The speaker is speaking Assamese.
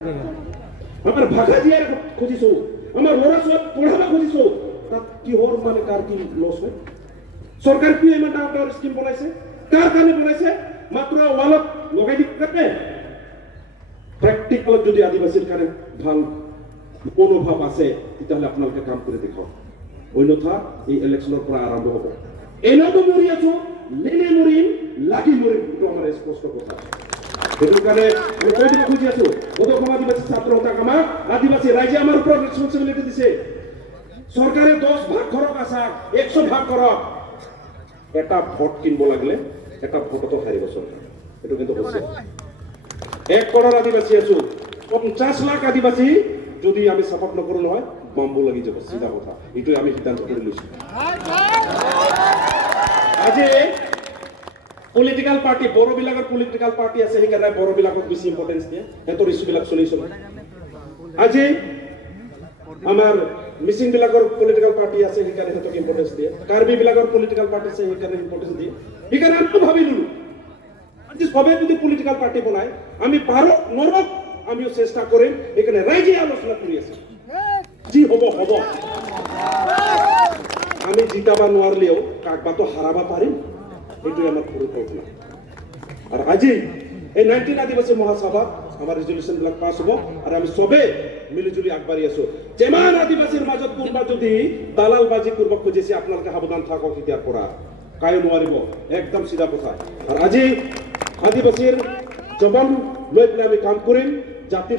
আমাৰ ভাষা দিয়ে খুঁজিছো আমাৰ ল'ৰা ছোৱালীক পঢ়াব খুঁজিছো তাত কিহৰ মানে কাৰ কি লছ হয় চৰকাৰ কি ইমান ডাঙৰ স্কিম বনাইছে কাৰ কাৰণে বনাইছে মাত্ৰ ৱালত লগাই দিব কাৰণে প্ৰেক্টিকেলত যদি আদিবাসীৰ কাৰণে ভাল মনোভাৱ আছে তেতিয়াহ'লে আপোনালোকে কাম কৰি দেখুৱাওক অন্যথা এই ইলেকশ্যনৰ পৰা আৰম্ভ হ'ব এনেতো মৰি আছো লেনে মৰিম লাগি মৰিম এইটো আমাৰ স্পষ্ট কথা সেইটো কাৰণে আমি কৈ দিব খুজি আছো অসম আদিবাসী ছাত্ৰ সন্থাক আমাক আদিবাসী ৰাইজে আমাৰ ওপৰত ৰেছপন্সিবিলিটি দিছে চৰকাৰে 10 ভাগ কৰক আছা 100 ভাগ কৰক এটা ভোট কিনিব লাগিলে এটা ভোটতো হাৰিব চৰকাৰ এইটো কিন্তু হৈছে 1 কৰোৰ আদিবাসী আছো 50 লাখ আদিবাসী যদি আমি সাপোৰ্ট নকৰো নহয় বম্বু লাগি যাব সিধা কথা এইটো আমি সিদ্ধান্ত কৰি লৈছো আজি পলিটিক্যাল পাৰ্টি বড় বিলাকৰ পলিটিক্যাল পাৰ্টি আছে সেইকাৰণে বড় বিলাকক বেছি ইম্পৰ্টেন্স দিয়ে এত ইস্যু বিলাক চলিছে আজি আমাৰ মিসিং বিলাকৰ পলিটিক্যাল পাৰ্টি আছে সেইকাৰণে হেতক ইম্পৰ্টেন্স দিয়ে কাৰ্বি বিলাকৰ পলিটিক্যাল পাৰ্টি আছে সেইকাৰণে ইম্পৰ্টেন্স দিয়ে সেইকাৰণে আমি ভাবিলো আজি সবে যদি পলিটিক্যাল পাৰ্টি বনায় আমি পাৰো নৰক আমিও চেষ্টা কৰিম এখানে ৰাইজে আলোচনা কৰি আছে জি হ'ব হ'ব আমি জিতাবা নোৱাৰলেও কাকবা তো হাৰাবা পাৰিম এইটো আমাৰ পৰিকল্পনা আৰু আজি এই 19 আদিবাসী মহাসভা আমাৰ ৰেজলিউশন বিলাক পাস হ'ব আৰু আমি সবে মিলিজুলি আগবাঢ়ি আছো যেমান আদিবাসীৰ মাজত কোনবা যদি দালালবাজি কৰিব খুজিছে আপোনালোকে সাৱধান থাকক এতিয়াৰ পৰা কায়ো নোৱাৰিব একদম সিধা কথা আৰু আজি আদিবাসীৰ জবান লৈ পেলাই আমি কাম কৰিম জাতিৰ